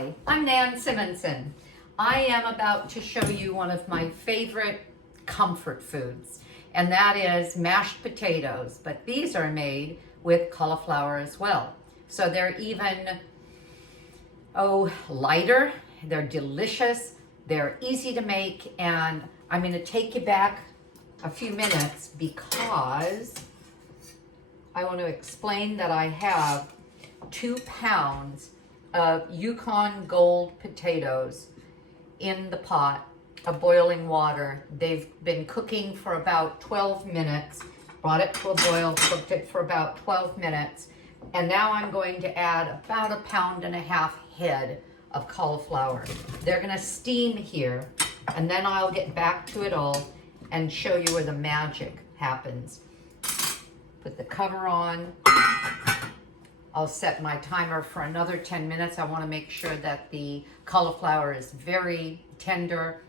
Hi, I'm Nan Simonson. I am about to show you one of my favorite comfort foods, and that is mashed potatoes, but these are made with cauliflower as well. So they're even, lighter, they're delicious, they're easy to make, and I'm gonna take you back a few minutes because I want to explain that I have 2 pounds of Yukon Gold potatoes in the pot of boiling water. They've been cooking for about 12 minutes, brought it to a boil, cooked it for about 12 minutes, and now I'm going to add about 1.5 pounds head of cauliflower. They're gonna steam here, and then I'll get back to it all and show you where the magic happens. Put the cover on. I'll set my timer for another 10 minutes. I want to make sure that the cauliflower is very tender,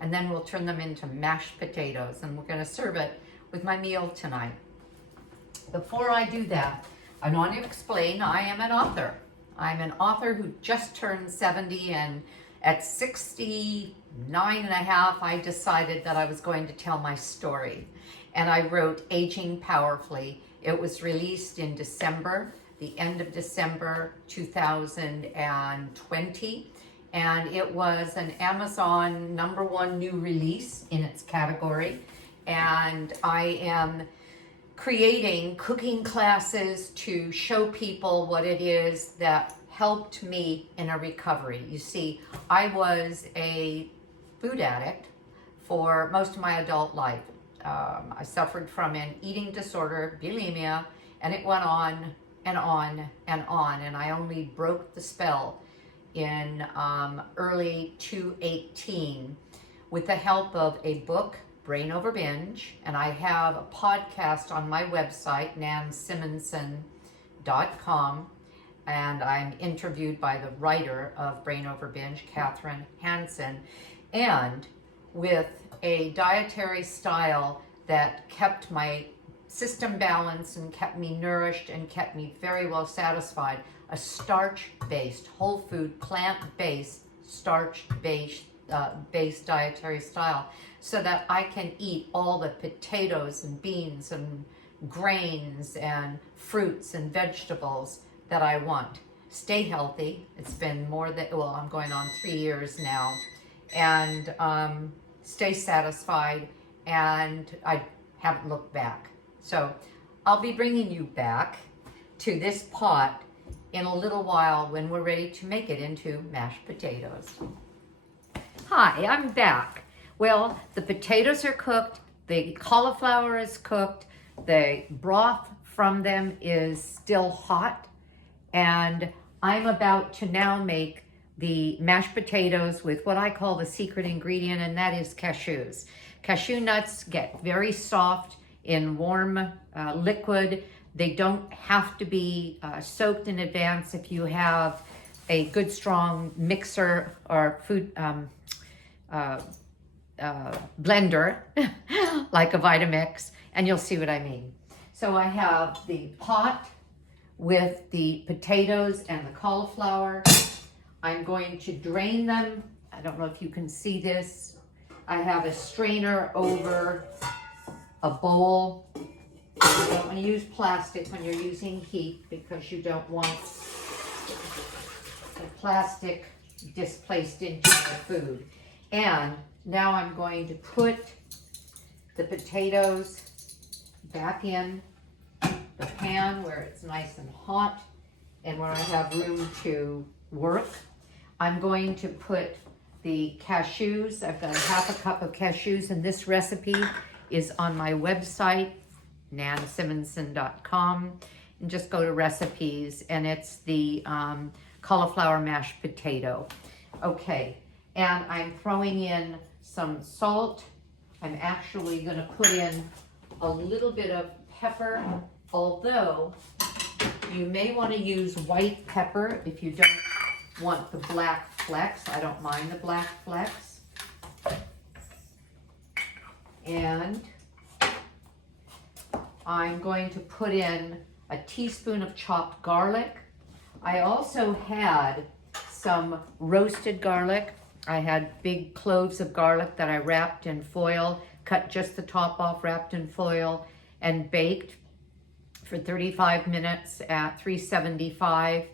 and then we'll turn them into mashed potatoes, and we're going to serve it with my meal tonight. Before I do that, I want to explain I am an author. I'm an author who just turned 70, and at 69 and a half, I decided that I was going to tell my story. And I wrote Aging Powerfully. It was released in December, the end of December 2020, and it was an Amazon #1 new release in its category. And I am creating cooking classes to show people what it is that helped me in a recovery. You see, I was a food addict for most of my adult life. I suffered from an eating disorder, bulimia, and it went on and on and on, and I only broke the spell in early 2018 with the help of a book, Brain Over Binge, and I have a podcast on my website, nansimonson.com, and I'm interviewed by the writer of Brain Over Binge, Catherine Hansen, and with a dietary style that kept my system balanced and kept me nourished and kept me very well satisfied, a starch-based, whole food, plant-based, starch-based based dietary style, so that I can eat all the potatoes and beans and grains and fruits and vegetables that I want. Stay healthy. It's been I'm going on 3 years now, and stay satisfied, and I haven't looked back. So I'll be bringing you back to this pot in a little while when we're ready to make it into mashed potatoes. Hi, I'm back. Well, the potatoes are cooked, the cauliflower is cooked, the broth from them is still hot, and I'm about to now make the mashed potatoes with what I call the secret ingredient, and that is cashews. Cashew nuts get very soft in warm liquid. They don't have to be soaked in advance if you have a good strong mixer or food blender like a Vitamix, and you'll see what I mean. So I have the pot with the potatoes and the cauliflower. I'm going to drain them. I don't know if you can see this. I have a strainer over a bowl. You don't want to use plastic when you're using heat because you don't want the plastic displaced into the food. And now I'm going to put the potatoes back in the pan where it's nice and hot and where I have room to work. I'm going to put the cashews. I've got 1/2 cup of cashews, and this recipe is on my website, nansimonson.com, and just go to recipes, and it's the cauliflower mashed potato. Okay, and I'm throwing in some salt. I'm actually going to put in a little bit of pepper, although you may want to use white pepper if you don't want the black flecks. I don't mind the black flecks. And I'm going to put in a teaspoon of chopped garlic. I also had some roasted garlic. I had big cloves of garlic that I wrapped in foil, cut just the top off, wrapped in foil, and baked for 35 minutes at 375,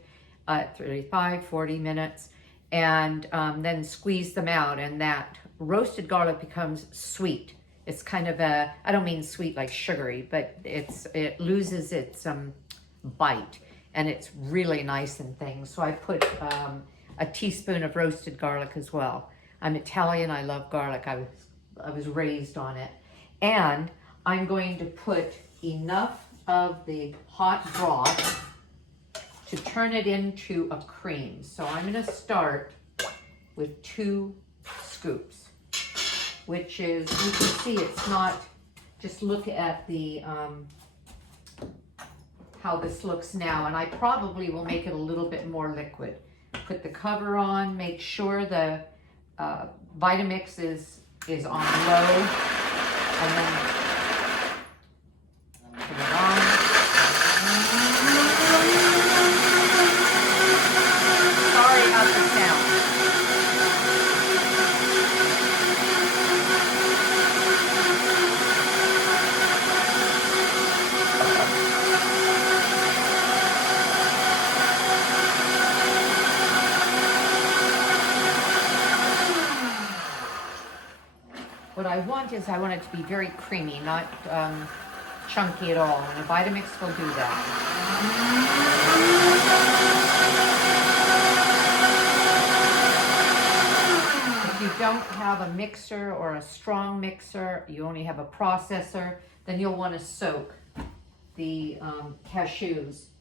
40 minutes, and then squeeze them out, and that roasted garlic becomes sweet. It's kind of a, I don't mean sweet like sugary, but it loses its bite, and it's really nice and things. So I put a teaspoon of roasted garlic as well. I'm Italian, I love garlic. I was raised on it. And I'm going to put enough of the hot broth to turn it into a cream. So I'm gonna start with 2 scoops, which is, you can see it's not, just look at the, how this looks now, and I probably will make it a little bit more liquid. Put the cover on, make sure the Vitamix is on low, and then put it on. Sorry about the sound. What I want is I want it to be very creamy, not chunky at all, and the Vitamix will do that. If you don't have a mixer or a strong mixer, you only have a processor, then you'll want to soak the cashews.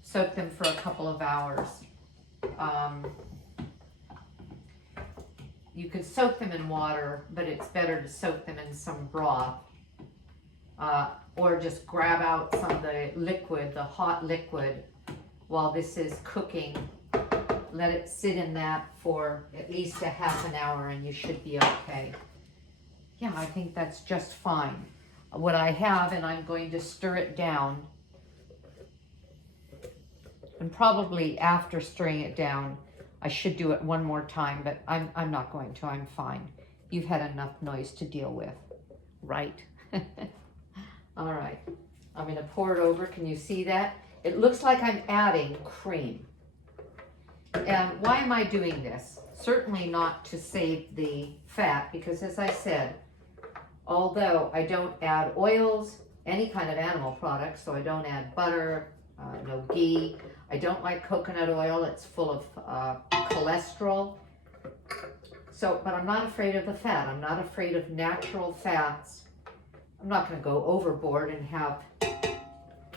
Soak them for a couple of hours. You could soak them in water, but it's better to soak them in some broth. Or just grab out some of the liquid, the hot liquid, while this is cooking. Let it sit in that for at least a half an hour and you should be okay. Yeah, I think that's just fine. What I have, and I'm going to stir it down. And probably after stirring it down, I should do it one more time, but I'm not going to. I'm fine. You've had enough noise to deal with, right? All right. I'm going to pour it over. Can you see that? It looks like I'm adding cream. And why am I doing this? Certainly not to save the fat, because as I said, although I don't add oils, any kind of animal products, so I don't add butter, no ghee. I don't like coconut oil. It's full of cholesterol. So, but I'm not afraid of the fat. I'm not afraid of natural fats. I'm not going to go overboard and have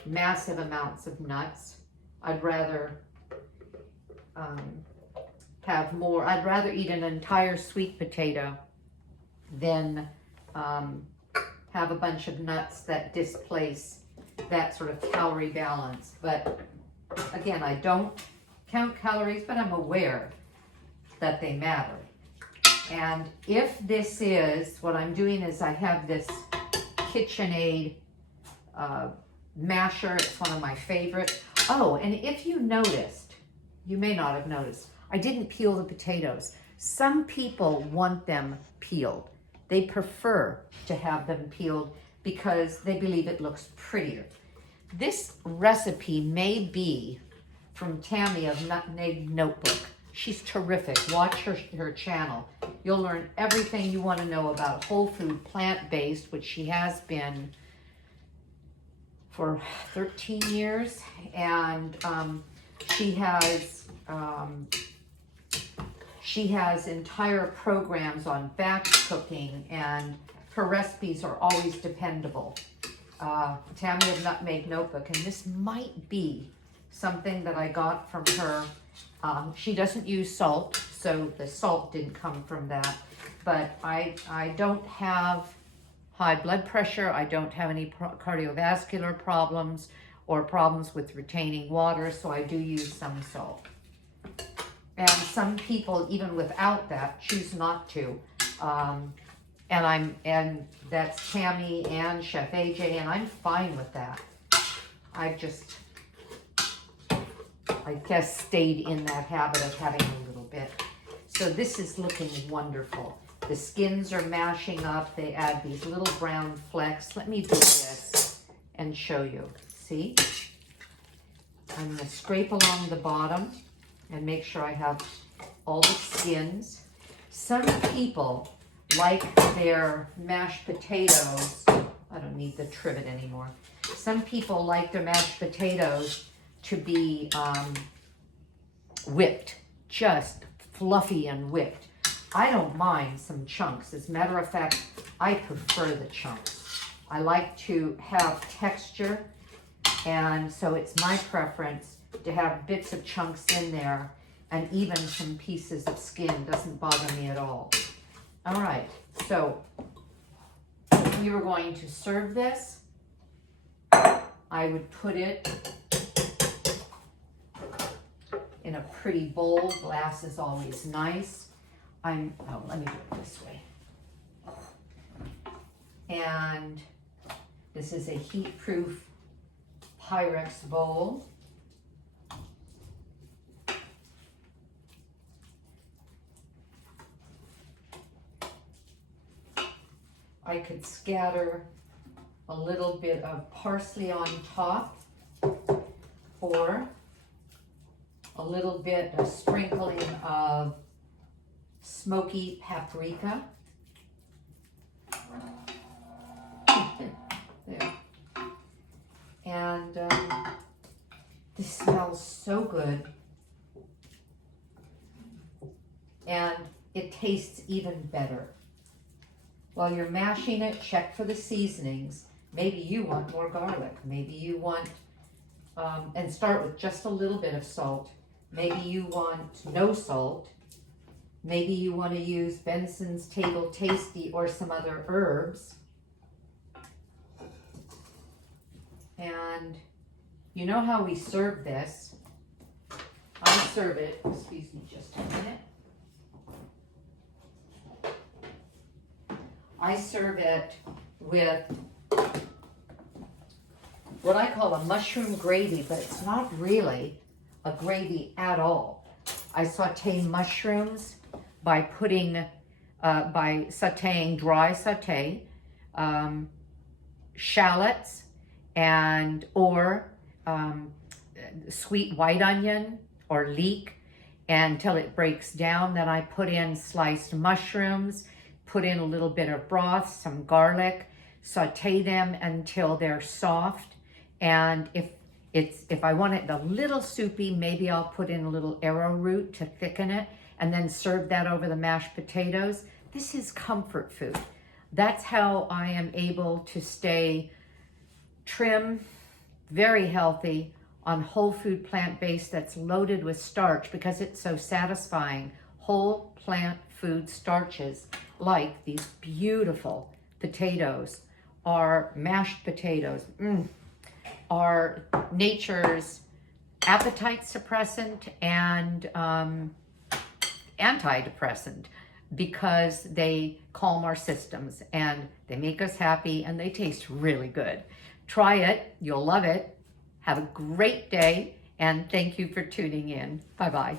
massive amounts of nuts. I'd rather have more. I'd rather eat an entire sweet potato than have a bunch of nuts that displace that sort of calorie balance. But again, I don't count calories, but I'm aware that they matter. And if this is, what I'm doing is I have this KitchenAid masher. It's one of my favorites. Oh, and if you noticed, you may not have noticed, I didn't peel the potatoes. Some people want them peeled. They prefer to have them peeled because they believe it looks prettier. This recipe may be from Tammy of Nutmeg Notebook. She's terrific. Watch her channel. You'll learn everything you want to know about whole food, plant-based, which she has been for 13 years. And she has entire programs on batch cooking, and her recipes are always dependable. Tammy of Nutmeg Notebook, and this might be something that I got from her. She doesn't use salt, so the salt didn't come from that. But I don't have high blood pressure. I don't have any cardiovascular problems or problems with retaining water, so I do use some salt. And some people, even without that, choose not to. And that's Tammy and Chef I guess, stayed in that habit of having a little bit. So this is looking wonderful. The skins are mashing up. They add these little brown flecks. Let me do this and show you. See? I'm going to scrape along the bottom and make sure I have all the skins. Some people like their mashed potatoes. I don't need the trivet anymore. Some people like their mashed potatoes to be whipped, just fluffy and whipped. I don't mind some chunks. As a matter of fact, I prefer the chunks. I like to have texture, and so it's my preference to have bits of chunks in there, and even some pieces of skin doesn't bother me at all. All right, so if we were going to serve this, I would put it in a pretty bowl. Glass is always nice. Let me do it this way. And this is a heat-proof Pyrex bowl. I could scatter a little bit of parsley on top, or a little bit of sprinkling of smoky paprika. There. And this smells so good. And it tastes even better. While you're mashing it, check for the seasonings. Maybe you want more garlic. Maybe you want, and start with just a little bit of salt. Maybe you want no salt. Maybe you want to use Benson's Table Tasty or some other herbs. And you know how we serve this. I serve it, excuse me just a minute. I serve it with what I call a mushroom gravy, but it's not really a gravy at all. I saute mushrooms by sauteing dry saute, shallots, and or sweet white onion or leek, until it breaks down. Then I put in sliced mushrooms, put in a little bit of broth, some garlic, saute them until they're soft. And if I want it a little soupy, maybe I'll put in a little arrowroot to thicken it, and then serve that over the mashed potatoes. This is comfort food. That's how I am able to stay trim, very healthy, on whole food plant-based that's loaded with starch, because it's so satisfying. Whole plant food starches like these beautiful potatoes, are mashed potatoes, are nature's appetite suppressant and antidepressant, because they calm our systems and they make us happy and they taste really good. Try it, you'll love it. Have a great day, and thank you for tuning in. Bye-bye.